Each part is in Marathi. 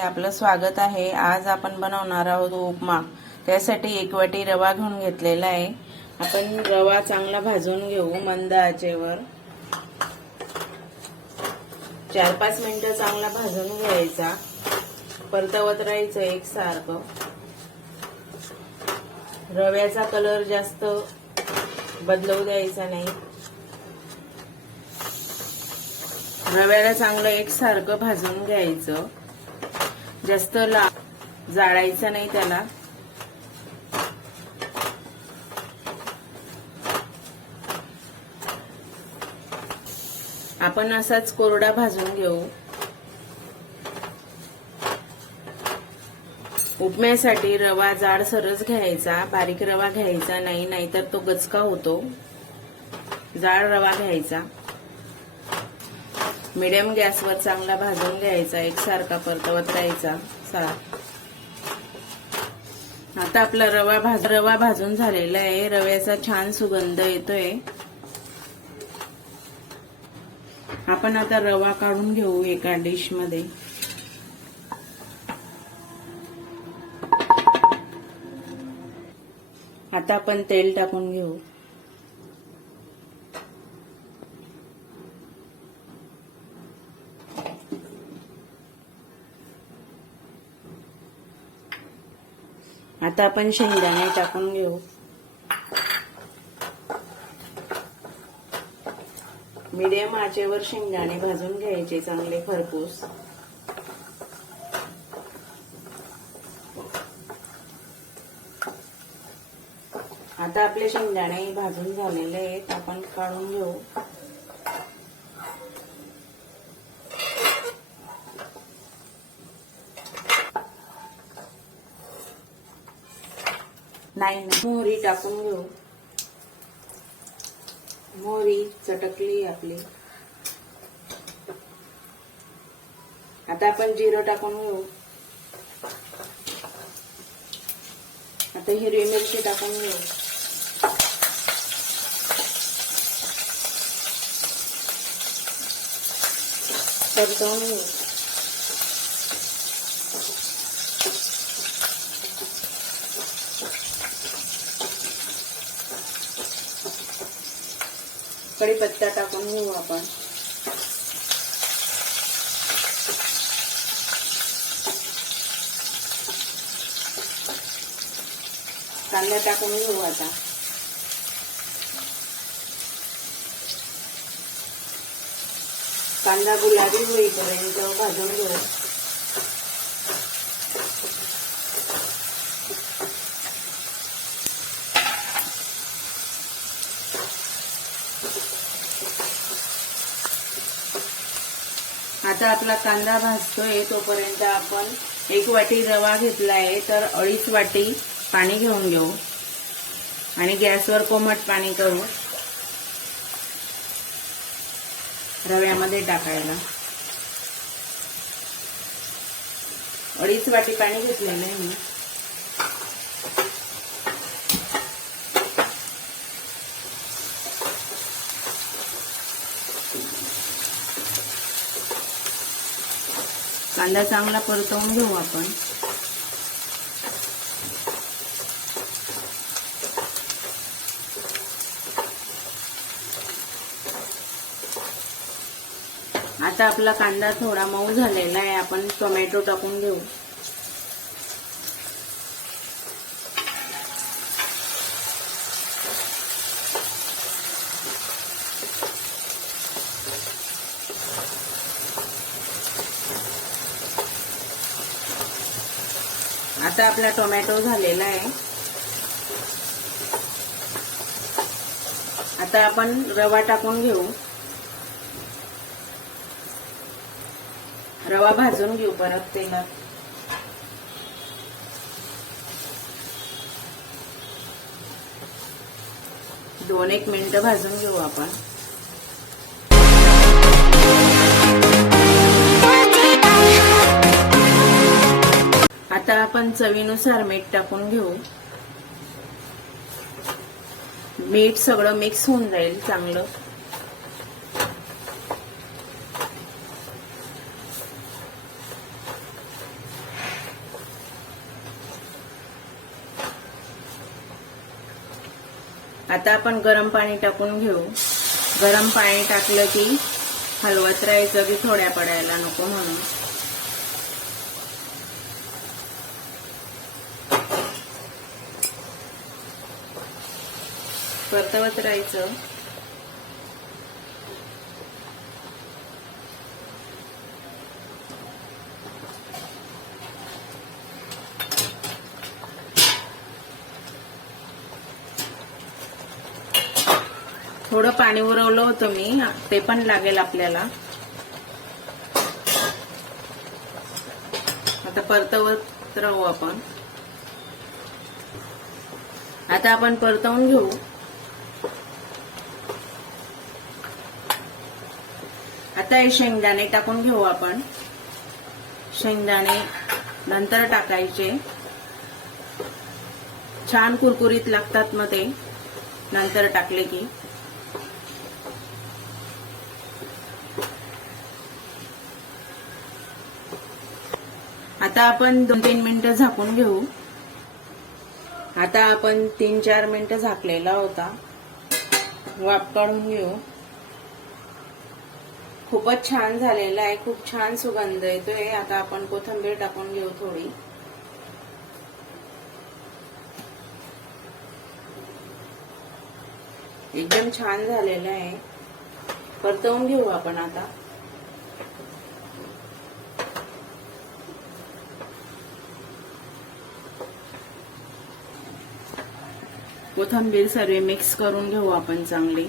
आपलं स्वागत आहे। आज आपण बनवणार आहोत उपमा। त्यासाठी 1 वाटी रवा घेऊन घेतलेला आहे। आपण रवा चांगला भाजून घेऊ मंद आचेवर। 4-5 मिनिटं चांगला भाजून घ्यायचा, परतवत राहायचं एकसारखं। रव्याचा कलर जास्त बदलू द्यायचा नाही। रव्याला चांगलं एकसारखं भाजून घ्यायचं, जास्त जाळायचं नाही त्याला। आपण असाच कोरडा भाजून घेऊ। उपम्यासाठी रवा जाडसरच घ्यायचा, बारीक रवा घ्यायचा नाही, नाहीतर तो गचका होतो। जाड रवा घ्यायचा, मीडियम गॅसवर चांगला भाजून घ्यायचा, एकसारखा परतवत राहायचा। आता आपला रवा भाजून झालेला आहे। रव्याचा छान सुगंध येतोय। आपण आता रवा काढून घेऊ एका डिश मध्ये। आता आपण तेल टाकून घेऊ। आता आपण शेंगदाणे टाकून घेऊ। मीडियम आचेवर शेंगदाणे भाजून घ्यायचे चांगले खरपूस। आता आपले शेंगदाणे भाजून झालेले आहेत, आपण काढून घेऊ। मोहरी टाकून घेऊ। मोहरी चटकली आपली। आता आपण जिरं टाकून घेऊ। आता हिरवी मिरची टाकून घेऊ। परतवून घेऊ। कढीपत्ता टाकून घेऊ आपण। कांदा टाकून घेऊ। आता कांदा गुलाबी होईपर्यंत भाजून घेऊ। आता आपला कांदा भाजतोय तोपर्यंत आपण 1 वाटी रवा घेतला आहे, तर 2.5 वाटी पाणी घेऊन घेऊ आणि गॅसवर कोमट पाणी करू रव्यामध्ये टाकायला। 2.5 वाटी पाणी घेतलेलं आहे मी। कांदा चांगला परतवून घेऊ आपण। आता आपला कांदा थोडा मऊ झालेला आहे, आपण टोमॅटो टाकून घेऊ। आता आपला टोमॅटो झालेला आहे। आता आपण रवा टाकून घेऊ। रवा भाजून घेऊ परत तेलात। दोन एक मिनिटं भाजून घेऊ आपण। आता आपण चवीनुसार मीठ टाकून घेऊ। मीठ सगळं मिक्स होऊन जाईल चांगलं। आता आपण गरम पाणी टाकून घेऊ. गरम पाणी टाकलं की हलवत राहायचं की थोड्या पडायला नको म्हणून. परतवत राहायचं. थोडं पाणी उरवलं होतं मी, ते पण लागेल आपल्याला. आता परतवत राहू आपण. आता आपण परतवून घेऊ. आता हे शेंगदाणे टाकून घेऊ आपण. शेंगदाणे नंतर टाकायचे. छान कुरकुरीत लागतात मग ते नंतर टाकले की. आता आपण 2-3 मिनिटं झाकून घेऊ. आता आपण 3-4 मिनिटं झाकलेला होता. वाफ काढून घेऊ. खूपच छान झालेला आहे. खूप छान सुगंध येतोय. आता आपण कोथिंबीर टाकून घेऊ थोडी. एकदम छान झालेलं आहे. परतवून घेऊ आपण आता. कोथिंबीर सर्व मिक्स करून घेऊ आपण चांगली.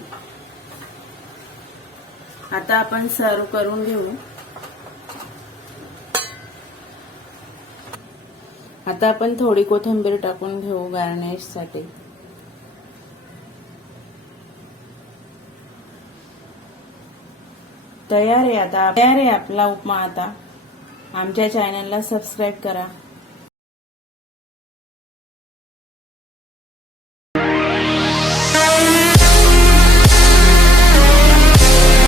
आता आपण सर्व करून घेऊ. आता आपण थोडी कोथिंबीर टाकून घेऊ गार्निश साठी. तयार आहे आपला उपमा. आता आमच्या चॅनलला सबस्क्राईब करा.